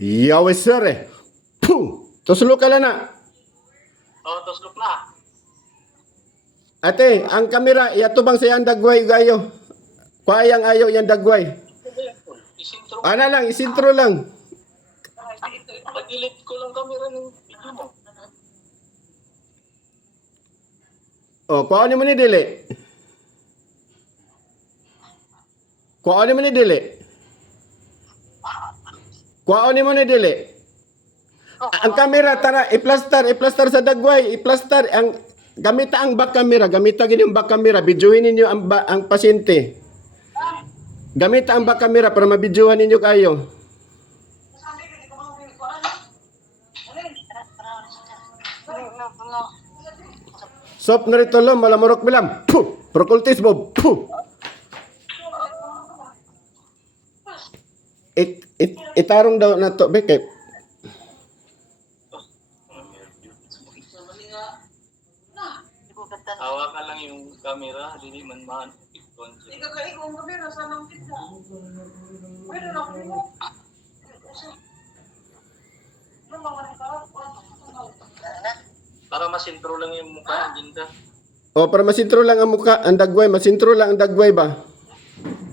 Yawes sir eh. Puh! Tuslok ka lang na. Oh, tuslok na. Ate, ang kamera, yatubang sa yang dagway gayo. Kuayang ayaw yang dagway. Isintro. Ana lang, isintro lang. Pag-delete ko lang camera ng video mo. Oh, kuha mo ni dili. Kuha mo ni dili. Kuha mo ni dili. Ang kamera tara i-plaster sa dagway, i-plaster ang gamita ang back camera, gamita gid yung back camera, videohin ninyo ang pasyente. Gamita ang back camera para mabidyohan ninyo kayo. Sop na rito lo, malamurok bilam. Puh! Prokultis mo. Puh! Itarong daw na to, Bekep. Hawakan lang yung camera, hindi man man. Ikaw ka ikaw ang kamera sa nang kita. Pwede na ko. Para masintro lang yung mukha, Ginda. O, para masintro lang ang mukha, ang dagway, masintro lang ang dagway ba?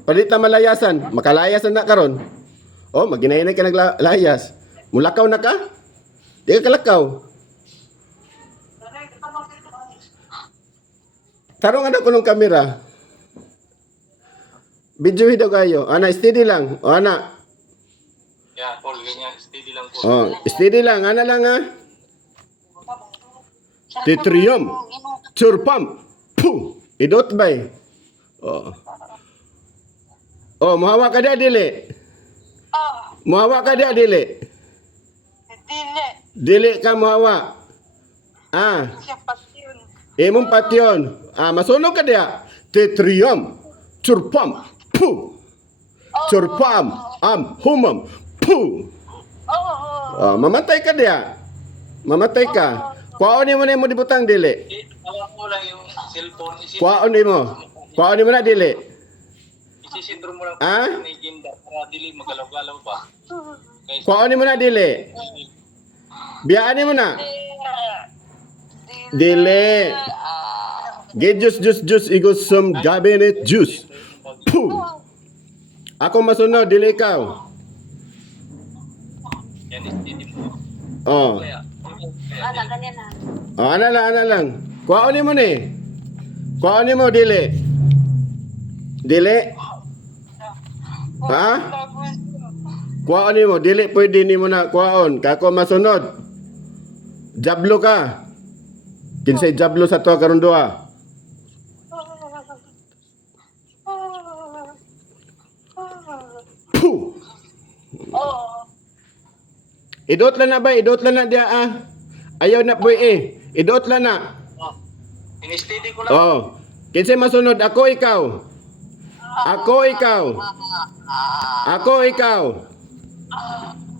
Palit na malayasan, makalayasan na karon. O, maginahinay ka naglayas. Mulakaw na ka? Di ka kalakaw. Tarong ano ko ng kamera. Video daw kayo. Ana, steady lang. O, ana. Yeah, Paul, ganyan. Steady lang po. O, steady lang. Ana lang ha. Titrium. Churpam. Puh. Idot bay. O. O, muhawa ka dia, dili. Muhawa ka dia, dili. Dili. Dili ka muhawa. Ah. Siya pasyon. Imong patyon. Ah, masunog ka dia. Titrium. Churpam. Puh. Churpam. Humam. Puh. Oh. Mamatay ka dia. Mamatay ka. Kuhaon mo na mo dibutang dili. Hawak mo lang yung cellphone. Kuhaon mo. Kuhaon mo na dili. Isisintro mo lang Ah? ni Ginda para dili magalaw-galaw ba? Kuhaon mo na dili. Biyaan mo na. Dili. Get juice. Igosum cabinet juice. Puh. Ako masunod, dili ikaw. Yan, steady mo. Oh. Kaya, Ganyan na. Oh, ana lang. Kuhaon mo ni. Kuhaon mo dili. Dili. Ha? Kuhaon mo, dili pwede ni mo na kuhaon. Kako masunod. Jablo ka. Kinsay jablo sa to karon duha. Puh. Idot lang na ba? Idot lang na dia ah. Ayaw na boy eh. Idot lang na. oh, in-steady ko lang. Oh. Kinsay masunod? Ako ikaw. Ako ikaw. Ako ikaw.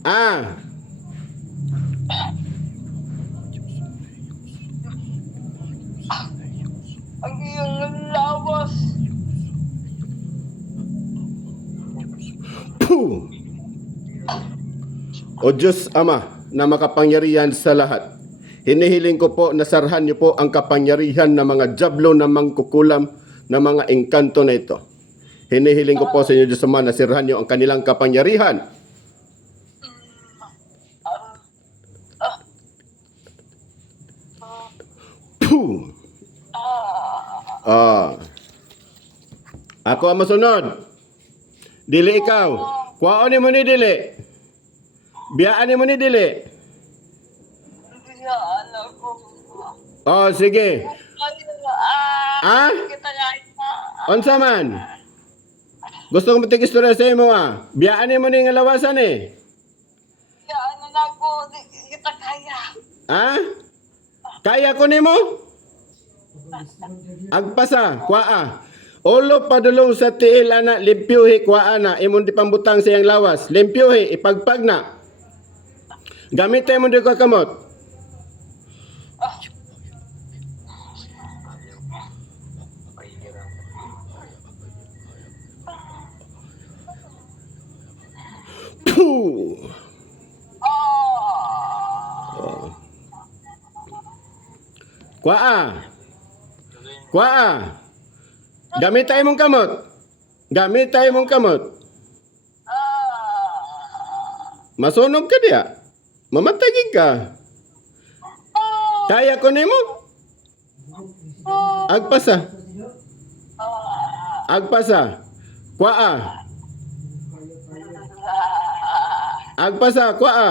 Ah. Ang iyong lawas. Puh. O Diyos Ama na makapangyarihan sa lahat, hinihiling ko po na sarhan niyo po ang kapangyarihan ng mga jablo na mangkukulam na mga engkanto na ito. Hinihiling ko po sa inyo Diyos Ama na sirhan niyo ang kanilang kapangyarihan. Puh. Ah. Ako ang masunod. Dili ikaw. Kuhaon mo ni dili. Biyaan mo ni dili. Hindi alam ko. Oh, sige. Ah? Kita nga. Unsa man? Gusto ko matig istorya sa imo ah. Biyaan mo ni nga lawasan eh. Ano na ko. Kita kaya. Ha? Kaya ko nimo? Agpasa, kuaa. Ulo padulong sa tiil ana, limpyuhi kuaa na, imong di pambutang sa iyang lawas. Limpyuhi, ipagpag na. Gamitin mo di ko kamot. Puh! Kuha. Kuha. Gamit tayo mong kamot. Gamit tayo mong kamot. Masunog ka diya. Mamatagig ka. Kaya ko nimo. Agpasa. Agpasa. Kuha. Agpasa, kuha.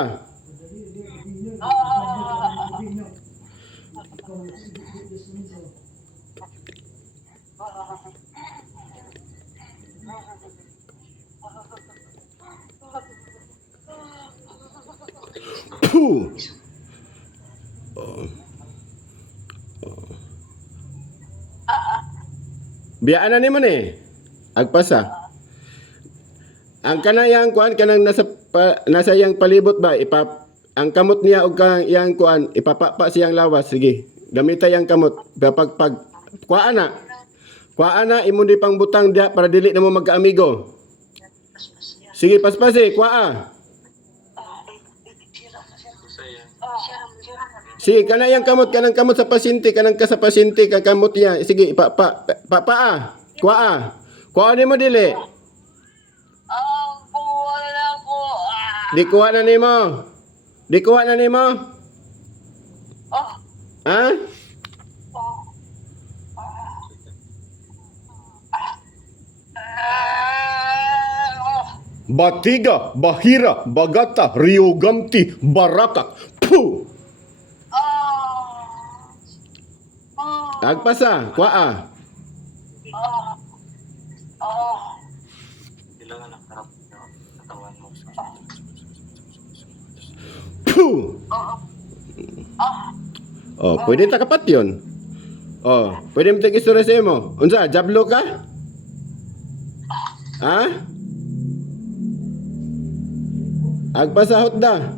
Puh. Biyaan na ni mo ni. Agpasa. Ang kanayang kuan kanang nasa yang palibot ba ang kamot niya og kang yang kuan ipapapa siyang lawas sige. Gamita yang kamot pagpag kuan na. Kuan na imo di pang butang dia para dili na mo magkaamigo. Sige paspasi kuha. Sige kanayang kamot kanang kamot sa pasyente kanang ka sa pasyente kang kamot niya. Sige ipapa papa. Kuha. Kuha ni mo dili. Di kuha na nimo. Di kuha na nimo. Ha? Batiga, Bahira, Bagata, Riogamti, Barakak. Puh! Agpasa, kuha. Kailangan ng harap ng katawan mo. Puh! Oh, pwede takapat yun. Oh, pwede mo istorya sa imo. Unsa, jablo ka? Ha? Agpasahot da.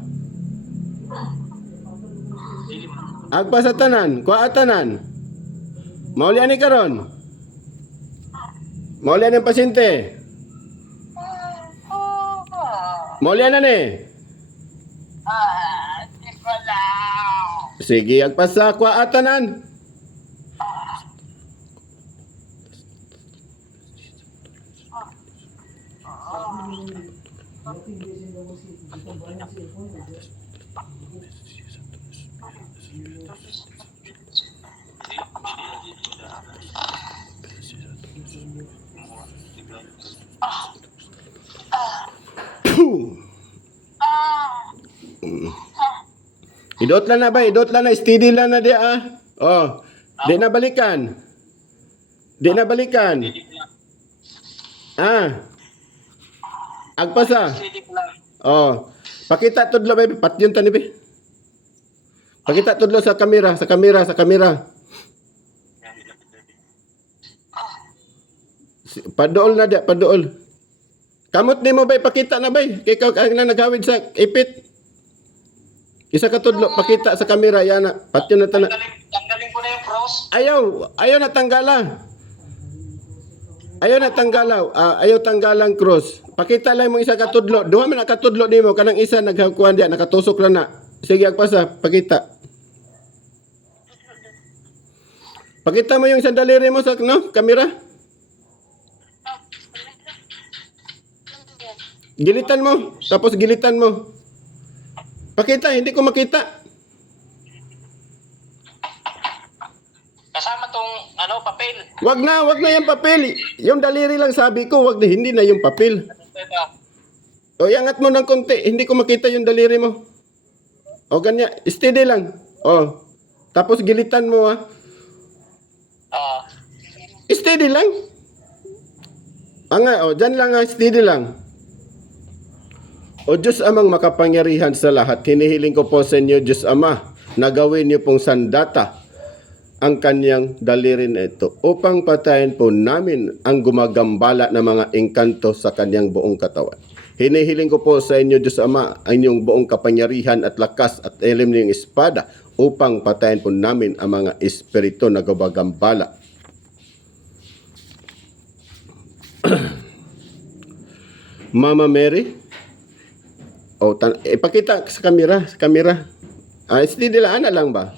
Agpasa tanan, kuha tanan. Maulian ni karon. Maulian ng pasyente. Maulian na ni. Sige, agpasa kuha tanan. Puh! Idot lang na ba? Idot lang na. Steady lang na dia ah. Oh. Di na balikan. Di na balikan. Ah. Agpasa. Oh. Pakita tudlo ba? Pat yun tani ba? Pakita tudlo sa kamera. Sa kamera. Sa kamera. Padool na dia. Padool. Kamot ni mo ba? Pakita na ba? Kaya ikaw ang naghawid sa ipit. Isa ka tudlo, pakita sa kamera, yan na. Patyo na tala. Tanggalin ko na yung cross. Ayaw na tanggala. Ayaw na tanggalaw. Ayaw tanggalang cross. Pakita lang mo isa ka tudlo. Duha man nakatudlo nimo kanang isa naghakuan diya, nakatusok ra na. Sige agpasa, pakita. Pakita mo yung isang daliri mo sa kamera. Gilitan mo, tapos gilitan mo. Pakita, hindi ko makita. Kasama tong papel. Wag na yung papel. Yung daliri lang sabi ko, wag na, hindi na yung papel. Ito. O, iangat mo ng konti, hindi ko makita yung daliri mo. O, ganyan, steady lang. O, tapos gilitan mo Steady lang. Dyan lang steady lang. O Diyos amang makapangyarihan sa lahat, hinihiling ko po sa inyo, Diyos Ama, na gawin niyo pong sandata ang kanyang daliri na ito upang patayin po namin ang gumagambala na mga engkanto sa kanyang buong katawan. Hinihiling ko po sa inyo, Diyos Ama, ang inyong buong kapangyarihan at lakas at elim niyong espada upang patayin po namin ang mga espiritu na gumagambala. Mama Mary, ipakita sa kamera, Steady lang, ana lang ba?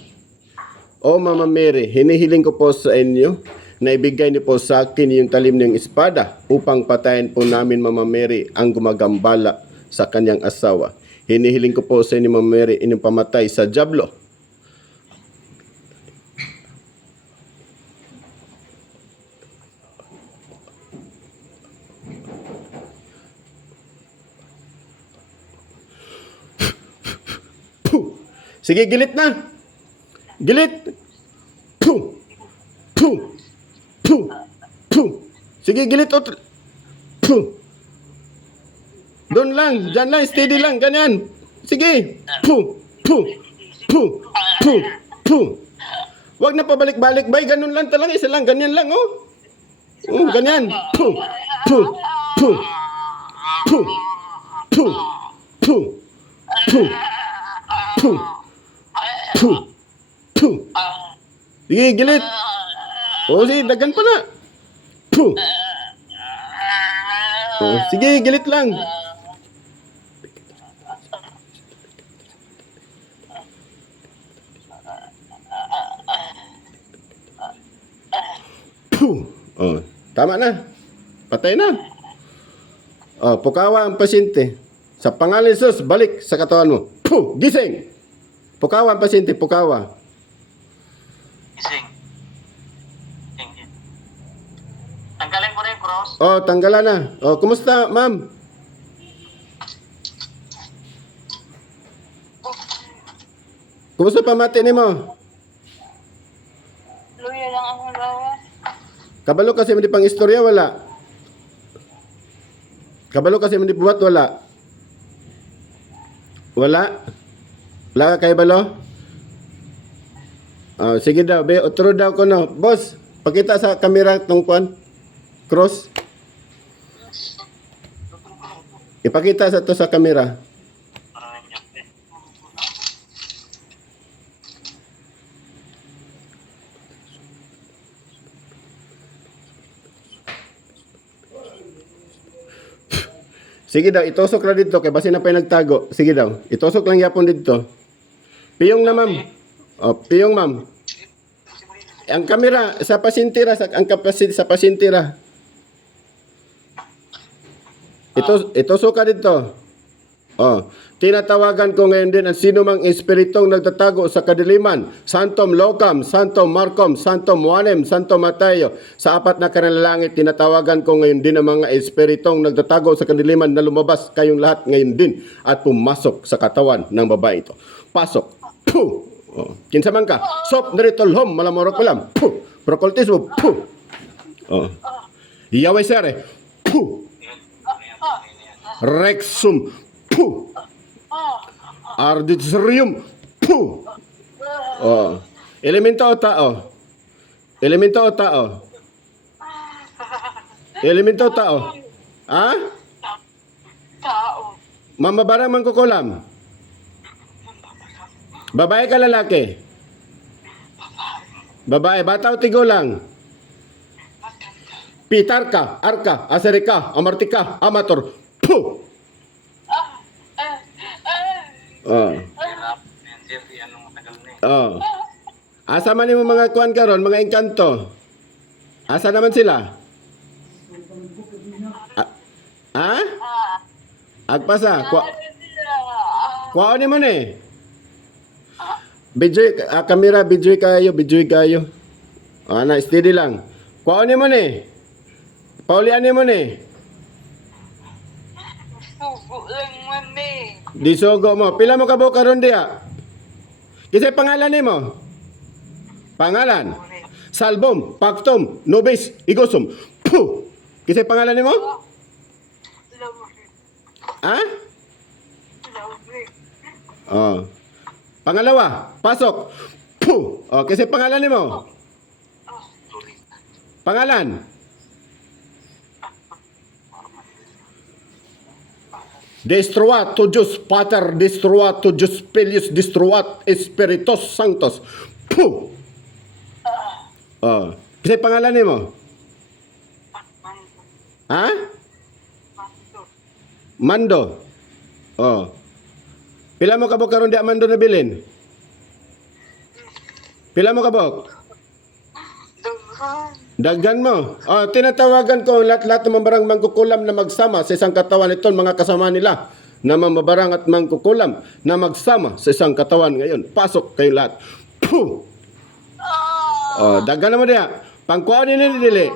O Mama Mary, hinihiling ko po sa inyo na ibigay niyo po sa akin yung talim niyong espada upang patayin po namin Mama Mary ang gumagambala sa kanyang asawa. Hinihiling ko po sa inyo Mama Mary inyong pamatay sa diablo. Puh! Sige, gilit na! Gilit! Puh! Puh! Puh! Puh! Sige, gilit o... Puh! Doon lang, dyan lang, steady lang, ganyan. Sige! Puh! Puh! Puh! Puh! Puh! Huwag na pabalik-balik, bay. Ganun lang talaga, isa lang, ganyan lang, oh. Oh, ganyan. Puh! Puh! Puh! Puh! Puh! Puh! Puh! Puh! Puh! Puh! Sige, gilit. O, sige, dagan pa na. Puh! O, sige, gilit lang. Puh! O, tama na. Patay na. O, pukawa ang pasyente. Sa pangalan ni Jesus, balik sa katawan mo. Puh! Gising! Pukawa ang pasyente, pukawa. Gising. Tanggalin ko na yung cross. Oh, tanggalan na. Oh, kumusta, ma'am? Kumusta pamati ni mo? Luya lang akong lawas. Kabalo kasi hindi pang istorya, wala. Kabalo kasi hindi buhat, wala. Wala? Wala ka kay balo? Oh, sige daw, be, utro daw ko no. Boss, pakita sa kamera tong kwan. Cross. Ipakita sa to sa kamera. Sige daw, itusok na dito kay basi na pa nagtago. Sige daw, itusok lang yapon dito. Piyong na ma'am. Oh, piyong ma'am. Ang kamera sa pasintira sa ang kapasit sa pasintira. Itusok ka dito. Oh, tinatawagan ko ngayon din ang sino mang espiritong nagtatago sa kadiliman, Santom Locam, Santom Marcom, Santom Juanem, Santom Mateo, sa apat na kanilalangit, tinatawagan ko ngayon din ang mga espiritong nagtatago sa kadiliman na lumabas kayong lahat ngayon din at pumasok sa katawan ng babae ito. Pasok. Puh! Oh. Kinsa man ka? Sop naritolhom, malamorok malam. Puh! Prokoltismo. Puh! Oh. Yahweh sere. Puh! Rexum. Puh! Arditsrium. Puh! Oh. Elemento o tao? Elemento o tao? Elemento o tao? Ha? Tao. Mamabara man kukulam. Babae ka lalaki? Babae, bata o tigulang? Pitarka, arka, aserika, amartika, amator. Puh! Oh. Hirap. Yan, sir. Anong matagal na eh. Oh. Asa man yung mga kuan karon, mga engkanto? Asa naman sila? Ha? Agpasa? Kuwaon ni mo ni? Bijoy, kamera, bijoy kayo. Na, steady lang. Kuwaon ni mo ni? Paulian ni mo ni? Sugo lang man eh. Di sogo mo. Pila mo kabo karon diya? Kisay pangalan ni mo? Pangalan? Salbom, Paktom, Nobis, Igosum. Puh! Kisay pangalan ni mo? Lauri. Ha? Lauri. Oh. Pangalawa, pasok. Puh! Oh, kisay pangalan ni mo? Pangalan? Destruat to Diyos Pater, destruat to Diyos Filius, destruat Espiritus Sanctus. Puh! Oh. Kasi pangalan ni mo? Ha? Mando. Oh. Pila mo ka karon di Mando na bilin? Pila mo kabok? Daghan. Daghan mo. Tinatawagan ko ang lahat-lahat ng mabarang mangkukulam na magsama sa isang katawan ito, mga kasama nila na mamabarang at mangkukulam na magsama sa isang katawan ngayon. Pasok kayo lahat. Puh! Daghan na mo diya. Pangkuaon ni dili.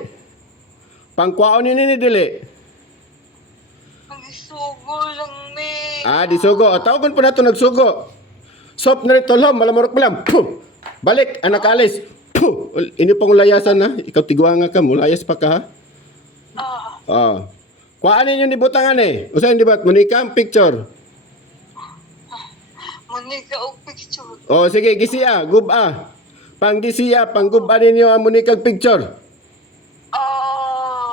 Pangkuaon ni dili. Ang isugo lang ni. Disugo. Tawagan po na ito nagsugo. Sop na rito lang, malamurok mo lang. Puh! Balik, anak alis. Puh! Ini pang layasan na. Ikaw tigwa nga ka, mulayas pa ka ha? Kuhaan ninyo ni butangan Usahin di ba't? Monica, ang picture. Manika og picture. Sige, gisiya, guba. Pang gisiya, pang guba ninyo ang Monica picture.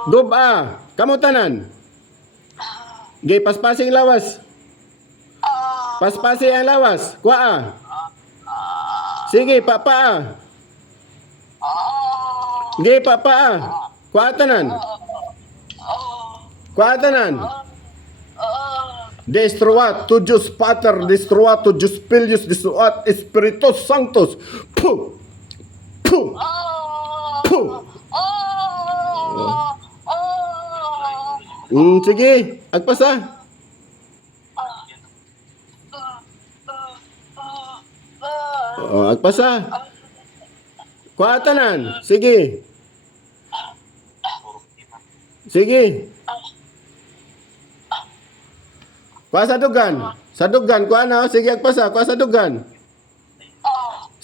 Guba, kamutanan. Gay, paspasing lawas. Paspasi ang lawas. Kuha. Sige, papa. Gay, papa. Kuha tanan. Kuha tanan. Destruat tu Deus Pater, destruat tu Deus Filius, destruat Spiritus Sanctus. Puh. Puh. Puh. Sige, agpasa. Agpasa. Kuha tanan. Sige. Sige. Kuha sa dugan. Sa dugan, kuha na. Sige, agpasa. Kuha sa dugan.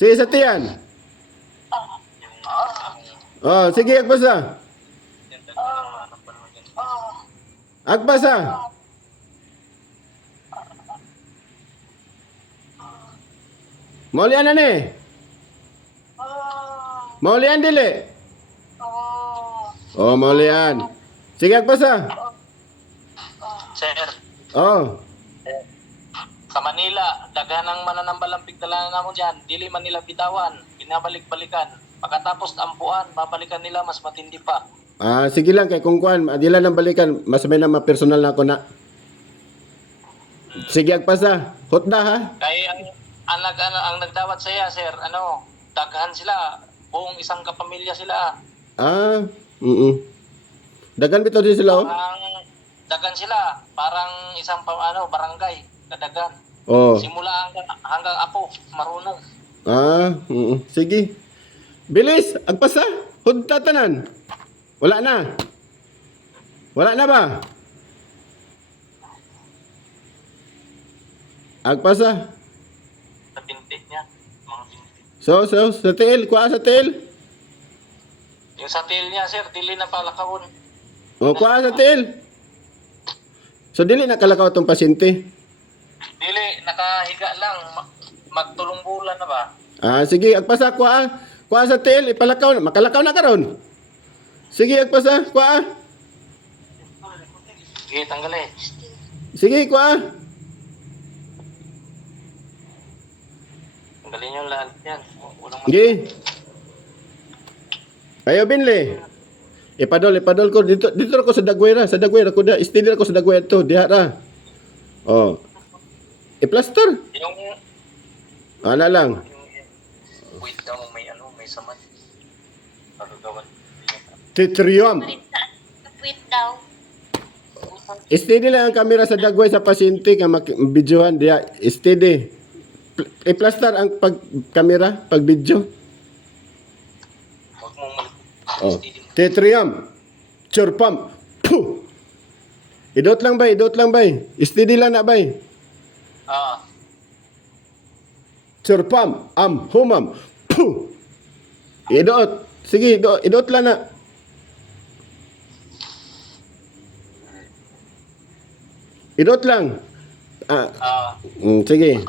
Sige, sa tiyan. Sige, agpasa. Agpasa. Maulian na ni. Maulian dili. Maulian. Sige, agpasa. Sir, sa Manila, daghan ang mananambalang pigdalan namo dyan. Dili man nila bitawan, binabalik-balikan. Pagkatapos ampuan, babalikan nila mas matindi pa. Sige lang kay kung kuan, adila lang balikan, mas may na personal na ako na. Sige, agpasa. Hotda ha. Kaya ang nagdawat saya, sir, daghan sila. Buong isang kapamilya sila. Dagan bitaw din sila Daghan sila. Parang isang barangay. Kadagan. Simula hanggang apo, marunong. Sige. Bilis, agpasa. Hudta tanan. Wala na. Wala na ba? Agpasa. Sa binti niya. Mga binti. So, sa tail. Kuha sa tail. Yung sa tail niya, sir, dili na palakawon. Kuha sa tail. So, dili nakalakaw itong pasyente. Dili, nakahiga lang. Magtulong bulan na ba? Sige, agpasa. Kuha sa tail. Ipalakaw na. Makalakaw na karon. Sige, agpasa. Kuha. Sige, tanggalin. Sige, kuha. Tanggalin yung lahat yan. Sige. Ayo binli. Ipadol ko dito ko sa Dagwera ko da. Steady ko sa Dagwera to, diha ra. I-plaster. Yung Ana lang. wait daw, may saman. Palugawan. Titrium. Wait daw. Steady lang ang kamera sa Dagway sa pasyente nga videohan diha. Steady. I-plaster ang kamera pag video. Huwag mong Titrium. Churpam. Puh. Idot lang bay. Steady lang na bay. Churpam. Humam. Puh. Idot. Sige, idot lang na. Idot lang. Sige.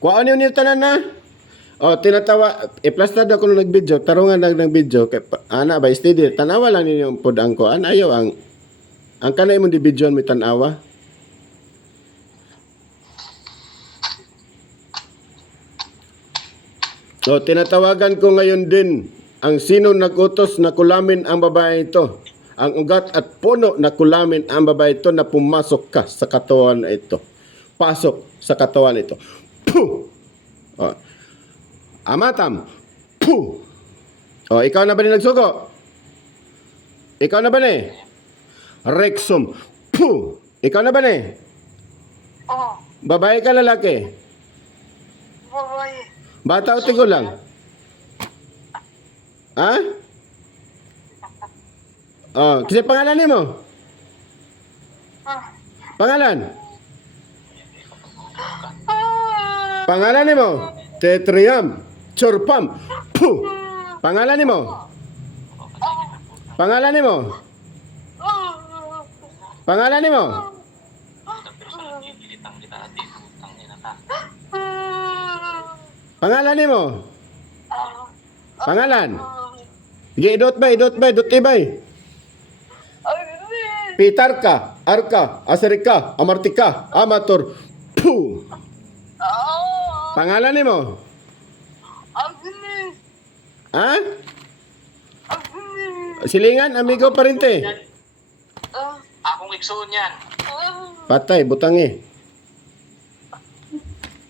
Kuha niyo niyo tanan na. Tinatawa. I-plaster daw ko nung nag-video. Tarungan lang ng video. Ana ba, steady. Tanawa lang ninyo pod ang kuan. Ayaw ang kanay mo di video may tanawa. Tinatawagan ko ngayon din ang sino nag-utos na kulamin ang babae ito. Ang ugat at puno na kulamin ang babae ito na pumasok ka sa katawan na ito. Pasok sa katawan ito. Puh! Amatam. Puh! O, ikaw na ba ni nagsugo? Ikaw na ba ni? Rexum. Puh! Ikaw na ba ni? Oh, Babae ka lalaki? babae. Bata o tigulang? Ha? Oh, kasi pangalan ni mo? Ah, Pangalan? ah, Pangalan ni mo? Tetriam. Churpam. Puh! Pangalan ni mo? Pangalan ni mo? Pangalan ni mo? Pangalan ni mo? Pangalan? Sige, idot ba, idot ibay. Pitar ka, Arka, Asarika, Amartika, Amator. Puh! Pangalan ni mo? Ha? Silingan, amigo parinte. Akong igsoon yan. Patay, butangi.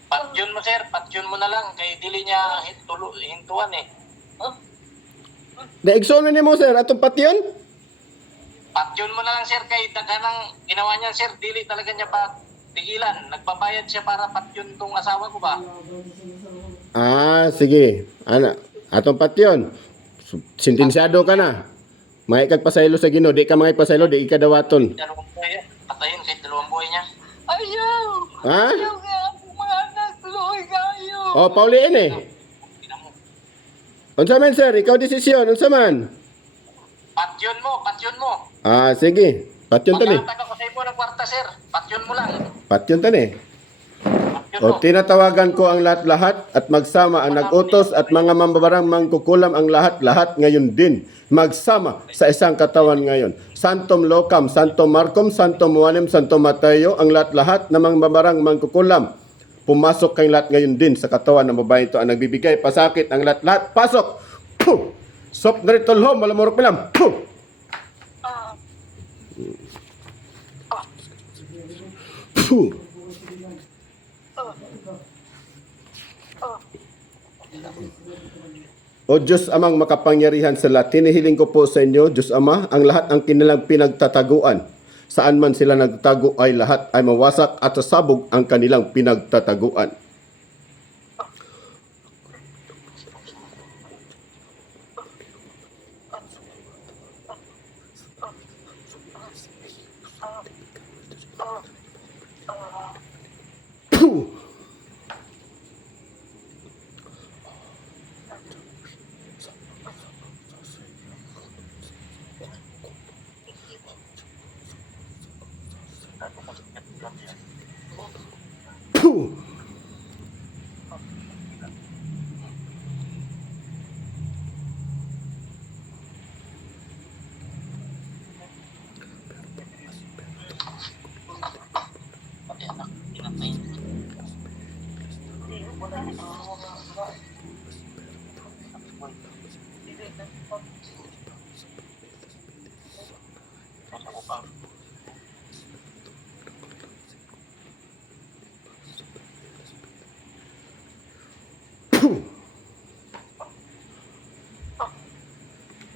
Patyon mo sir, patyon mo na lang. Kay dili niya hintuan eh. Naigsoon na ni mo, sir, atong patyon? Patyon mo na lang sir kay daghanang ginawa niya sir. Dili talaga niya pa tigilan. Nagbabayad siya para patyon tong asawa ko ba? Ah, sige. Ana, atong patyon. Sintinsyado ka na. May kag pasaylo sa Ginoo, di ka mga pasaylo, di ka dawaton. Dalawang buhay yan. Patayin kay dalawang buhay niya. Ayaw! Ha? Ayaw kaya ako mga anak, tuloy kayo! O, pauliin eh. Tingnan mo. Unsa man, sir? Ikaw desisyon, unsa man? Patyon mo, patyon mo. Ah, sige. Patyon to ni. Magkakataga ko sa ibo ng kwarta sir. Patyon mo lang. Patyon to ni. Patyon O, mo. tinatawagan ko ang lahat-lahat at magsama ang nag-utos at mga mambabarang mangkukulam ang lahat-lahat ngayon din. Magsama sa isang katawan ngayon. Santom Locam, Santom Marcom, Santom Juanem, Santom Mateo, ang lahat-lahat na mga mambabarang mangkukulam. Pumasok kayong lahat ngayon din sa katawan ng babae ito ang nagbibigay pasakit ang lahat-lahat. Pasok! Puh! Sop na rito lho, malamurok pilam. Puh! Puh! O Diyos amang makapangyarihan sa lahat, hinihiling ko po sa inyo, Diyos Ama, ang lahat ang kanilang pinagtataguan. Saan man sila nagtago ay lahat ay mawasak at sasabog ang kanilang pinagtataguan. Puh! Puh!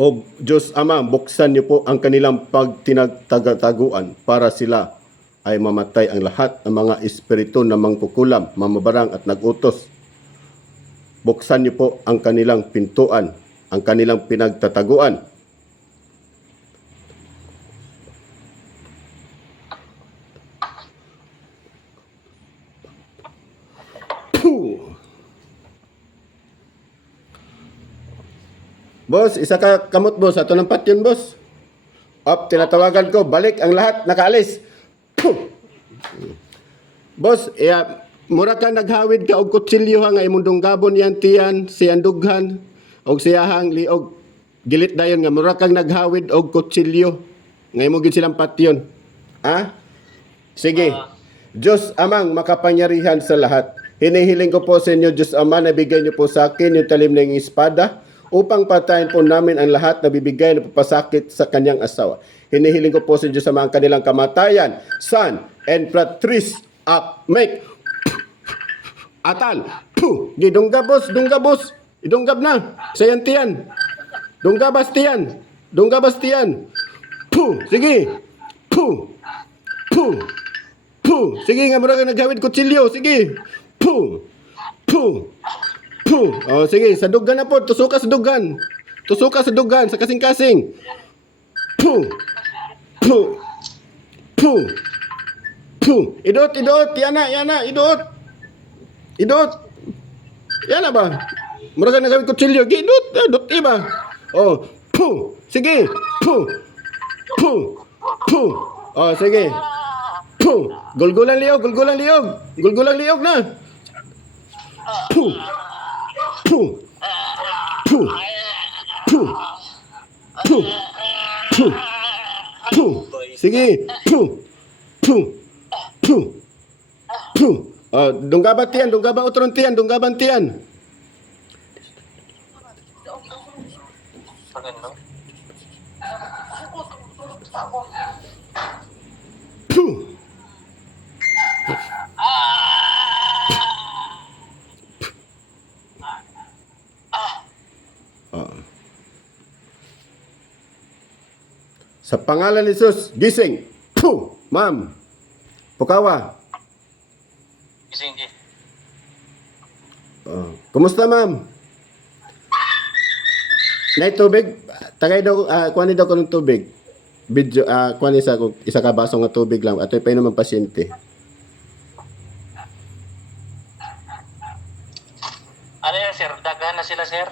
O Diyos Ama, buksan niyo po ang kanilang pagtinagtataguan para sila ay mamatay ang lahat ng mga espiritu na mangkukulam, mamabarang at nagutos. Buksan niyo po ang kanilang pintuan, ang kanilang pinagtataguan. Puh! Boss, isa ka kamot boss. Ato ng patyon boss. Up, tinatawagan ko. Balik ang lahat. Nakaalis. Puh! Boss, mura ka naghawid ka og kutsilyo ha nga imong dunggabon yan tiyan, si andughan og siyahang liog. Gilit dayon nga mura kang naghawid og kutsilyo. Nga imo gid silang patyon. Ha? Sige. Diyos amang makapangyarihan sa lahat. Hinihiling ko po sa inyo, Diyos Ama, na bigay niyo po sa akin yung talim ng espada upang patayin po namin ang lahat na bibigay na papasakit sa kanyang asawa. Hinihiling ko po sa Diyos Ama ang kanilang kamatayan. Son and Patrice make atal. Puh! Di dunggabos, dunggabos. Idunggab na. Sayan tiyan. Dunggabas tiyan. Dunggabas tiyan. Puh, sige. Puh. Puh. Puh. Sige nga, mura ka naghawid kutsilyo. Sige. Puh. Puh. Puh. Oh, sige, sa dugan na po. Tusuka sa dugan. Tusuka sa dugan, sa kasing-kasing. Puh. Puh. Puh. Puh. Idot, idot. Yana, yana, idot. Idot. Yana ba? Mura ka naghawid kutsilyo. Idot, idot, iba. Oh, puh. Sige. Puh. Puh. Puh. Oh, sige. Puh. Gulgulang liog, gulgulang liog. Gulgulang liog na. Puh. Puh. Puh. Puh. Puh. Puh. Puh. Sige. Puh. Puh. Puh. Puh. Oh, dunggaban tiyan, dunggaban utron tiyan, dunggaban tiyan. Pagano? Puh. Oh. Sa pangalan ni Jesus, gising. Puh. Ma'am. Pukawa. Sige. Oh. Kumusta, ma'am? Nay tubig, tagay daw kuani daw ko ng tubig. Video kuani sa isa ka baso nga tubig lang atoy pa naman pasyente. Ano yan, sir? Daghan na sila, sir?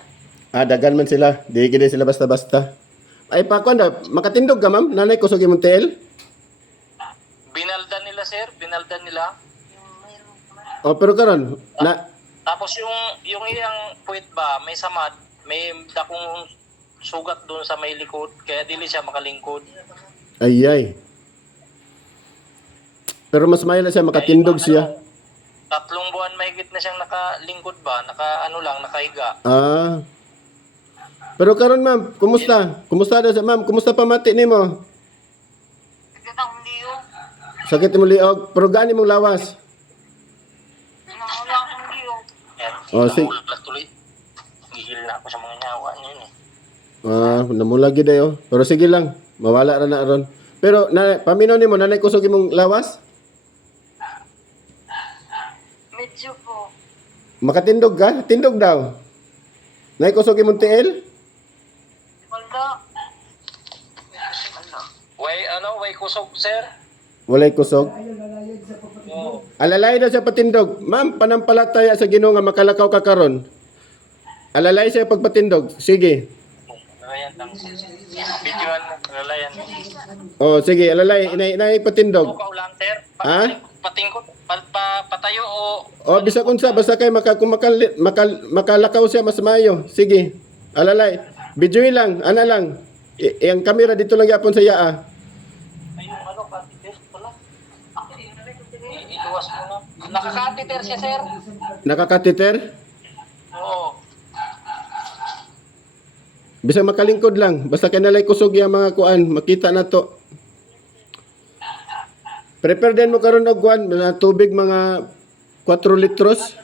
Dagan man sila, di gid sila basta-basta. Ay pa kuan da, makatindog ka ma'am, nanay ko sugi mong tel. Binaldan nila, sir. Binaldan nila. Oh, pero karon na Tapos yung iyang puwit ba, may samad, may dakong sugat doon sa may likod, kaya dili siya makalingkod. ay. Pero mas may siya makatindog siya. 3 buwan mahigit na siyang nakalingkod ba, nakahiga. Pero karon ma'am, kumusta? Kumusta daw sa ma'am? Kumusta pamati nimo? Sakit ang liyo. Sakit mo liog, pero gani mong lawas. Wala akong liyo. Yan, Oh, namulat tuloy. Gihil na ako sa mga nyawa niya yun eh. Namulagi dayo. Pero sige lang, mawala ra na aron. Pero paminaw nimo nanay kusog imong lawas? Medyo po. Makatindog ka? Tindog daw. Nay kusog imong tiil? Wala. Way kusog, sir. Walay kusog. Oo. Alalay daw siya patindog. Ma'am, panampalataya sa Ginoo nga makalakaw ka karon. Alalay siya pagpatindog. Sige. Lalayan lang. Videoan mo, lalayan. Oh, sige, alalay, inay patindog. Ikaw lang, sir. Ha? Patingkot, patayo o... Oh, bisa kunsa basta kay kung makalakaw siya mas maayo. Sige. Alalay, videoy lang, ana lang. Ang kamera dito lang yapon sa yaa. Ay, yung katiter pala. Iluwas mo na. Nakakatiter siya, sir. Nakakatiter? Oo. Bisa makalingkod lang. Basta kay nalay kusog yung mga kuan, makita na to. Prepare din mo karon og kuan na tubig mga 4 litros.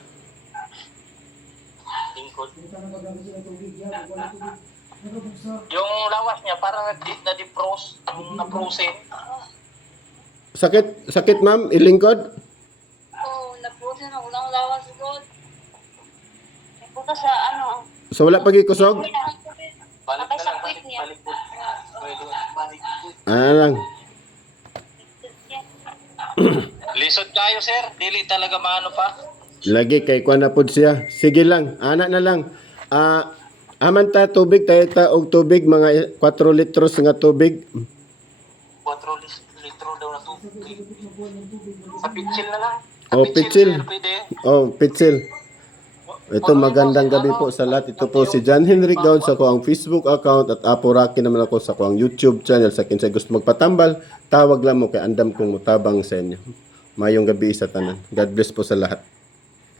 Lingkod. Yung lawas niya, parang na-defrost, na-frozen. Sakit ma'am, ilingkod. Oo, nagpusin ang ulang lawas doon. Nagpunta sa So wala pagi kusog. Balik na lang, Balik niya. balik. Balik. Lang. Lisod kayo, sir. Dili talaga maano pa. Lagi kay kuan na pud siya. Sige lang, ana na lang. Aman ta tubig tayo ta og tubig mga 4 litros nga tubig. 4 litro daw na tubig. Sa pitsil na lang. Oh, pitsil. sir, pwede. Oh, pitsil. Ito magandang gabi po sa lahat. Ito po si John Henrik Gaud sa ko ang Facebook account at Apo Rocky naman ako sa ko ang YouTube channel. Sa kinsa gusto magpatambal, tawag lang mo kay andam kong mutabang sa inyo. Mayong gabi sa tanan. God bless po sa lahat.